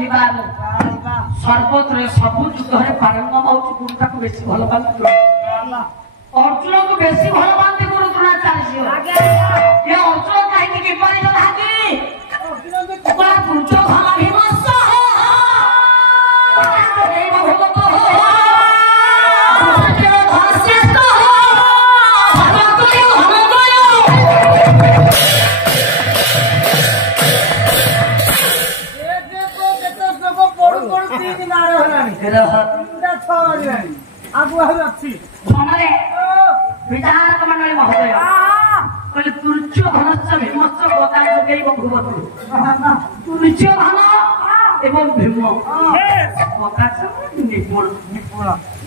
ଥିବାରୁ ସର୍ବତ୍ର ସବୁ ଯୁଦ୍ଧରେ ପାରଙ୍ଗମ ହଉଛି ଗୁରୁତାକୁ ବେଶୀ ଭଲ ପାଆନ୍ତି ଅର୍ଜୁନକୁ ବେଶୀ ଭଲ ପାଆନ୍ତି ଗୁରୁ ଦ୍ରୋଣାଚାର୍ଯ୍ୟ ଏ ଅର୍ଜୁନ କାହିଁକି କିପରି ନାହାନ୍ତି ଦୁର୍ଯ୍ୟୋଧନ ଭୀମସ विचारक मंडली महोदय कहले दुर्योधनस्य भीमस्य गोता जोगैव भुवतु दुर्योधन एवं भीम निपुण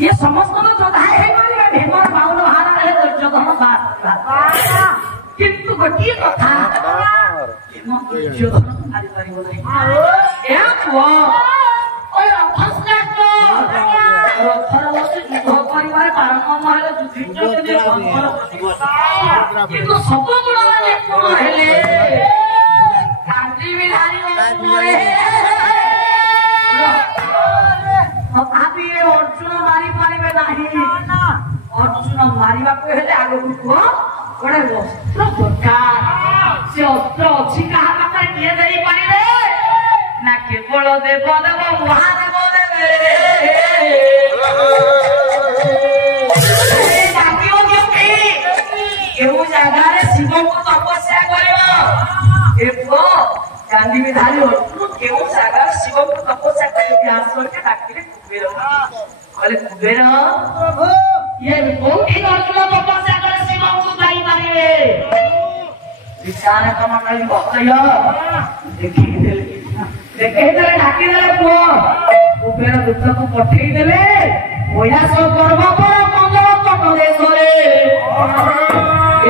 ये समस्त जोधा है भीम बाउन भार रहे दुर्योधन बात किंतु गोटिए कथा दुर्योधन मारि परिबो नहीं ए पुओ ओय रथश्रेष्ठ रथर बसी युद्ध करिबार पारंगम हेले युधिष्ठिर जे संकर किंतु सब गुण माने कोन हेले कांदी बिहारी मोरे तथापि अर्जुन मारि पारिबे नाही अर्जुन मारिबा को हेले आगो को गोटे वस्त्र दरकार से अस्त्र अछि कहा पाखरे किए देई पारिबे ना केवल देव देव महादेव देवे केउ जगार शिव को तपस्या करिबो एपो गांधी विधारी अर्जुन केउ जगार शिव को तपस्या करिबो आसर के डाकिले कुबेर कहले कुबेर प्रभु ये कोठी अर्जुन तपस्या करे शिव को जाई पारिबे विचारक मंडली भक्तय देखि देले ढाकी देले पुओ कुबेर दूत को पठेई देले ओयास पर्व पर मंगल तट देशरे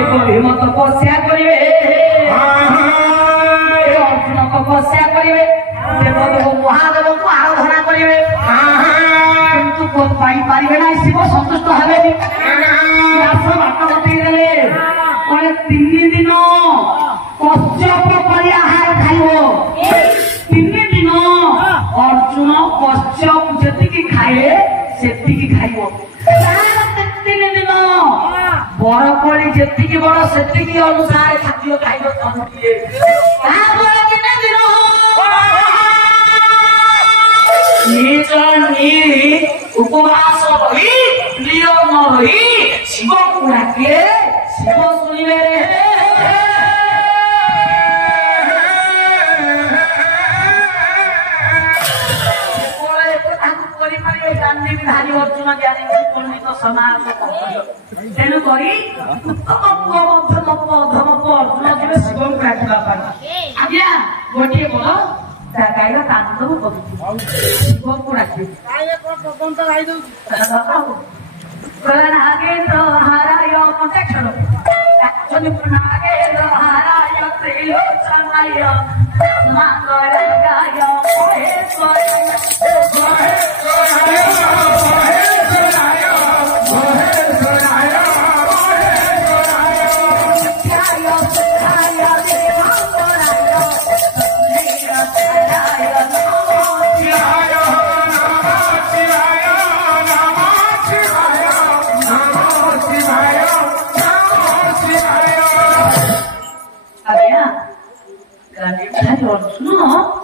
एको भीम तपस्या करिवे अर्जुन तपस्या करिवे देवदेव महादेव को आराधना करिवे किंतु को पाई पारिबे ना शिव संतुष्ट हेबेनी व्यास बाट बतई देले कोले 3 दिन कश्यप करी आहार खाइबो 3 दिन अर्जुन कश्यप जति खाए सेति खाइबो 3 दिन बरकोली जति बड़ सेति अनुसार खाद्य खाइबो तनुटिए तापर 3 दिन निजनी उपवास रही प्रिय न रही शिव पुराके शिव सुनिबे रे विधारी अर्जुन ज्ञानी पंडित समाज तेणु करी उत्तम पुओ मध्यम पुओ अधम पुओ अर्जुन जीवे शिव को डाकिबा आज्ञा गोटे बोल गाइर तांडव करूची शिव को डाकिबे गाइर को प्रबंध गाइ दउ नागेन्द्र हाराय पंचाक्षर चंद्र नागेन्द्र हाराय त्रिलोचनाय मंगलगाय महेश्वराय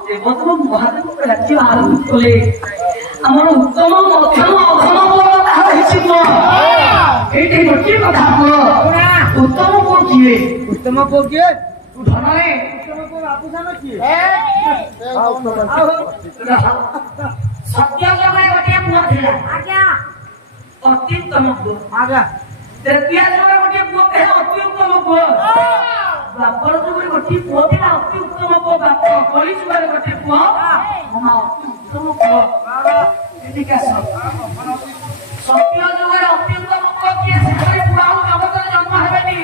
देवदेव महादेव राज्य आरंभ कले आमर उत्तम मध्यम अधम ये गोटे कथा उत्तम को किए उत्तम को किए धनरे उत्तम को बाबूसान किए सत्य जगह गोटे पुआ थिला आज्ञा अति उत्तम पुआ आज्ञा तृतीय जगह गोटे पुआ थे अति उत्तम पुआ बापर जुगे गोटे पुआ थिला अति उत्तम पुआ बाप कली जुगे गोटे पुआ हम अति उत्तम पुआ एदिका सत्य जुगे अति उत्तम पुआ किए से पुआ जगत जन्म हेबेनी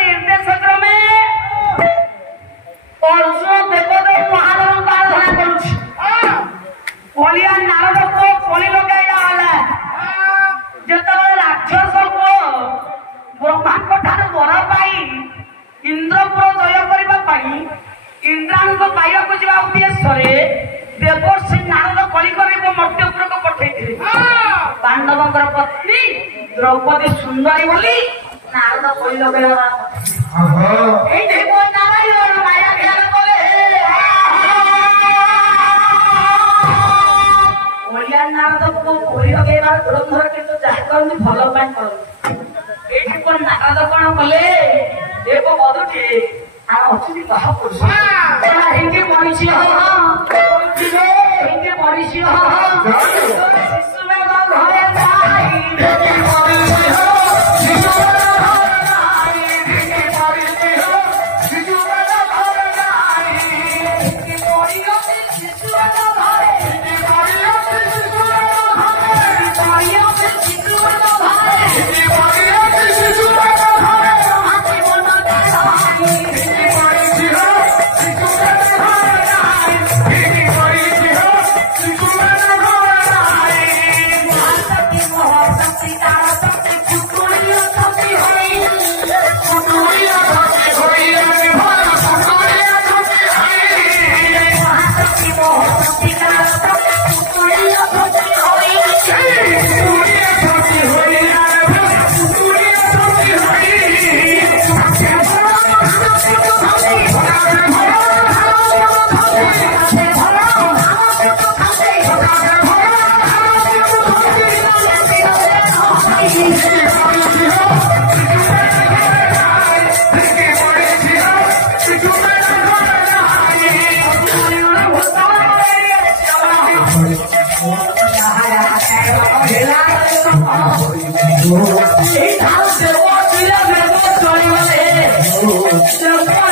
निर्देश क्रमे अर्जुन देवदेव महादेव का आराधना करुछि ओलिया नारद को कोली लगाया वाला जेतबे राक्षस को ब्रह्मा को ठार वर पाई इंद्रपुर जय करबा पाई इंद्रान को पाइया को जीवा उद्देश्य रे देवर्षि नारद कली करबो मर्त्यपुर को पठैथिले पांडवकर पत्नी द्रौपदी सुंदरी बोली नारद कोली लगाया এই দেখো নারায়ণ মায়া খেয়াল করে ওলিয়া নারদକୁ କୋଳି ଲଗେଇବାର ଧର କିନ୍ତୁ ଯାହା କରନ୍ତି ଭଲ ପାଇଁ କରନ୍ତି ଏଇଠି କଣ ନାରଦ କଣ କଲେ ଦେଖ ବଧୁଟି ଆଉ ଅଛନ୍ତି କହ ପୁରୁଷ ଏଇଠି ମଣିଷ ଏଇଠି ମଣିଷ ଶିଶୁର ଘରେ Hey, how's it? What's the other? What's going on here?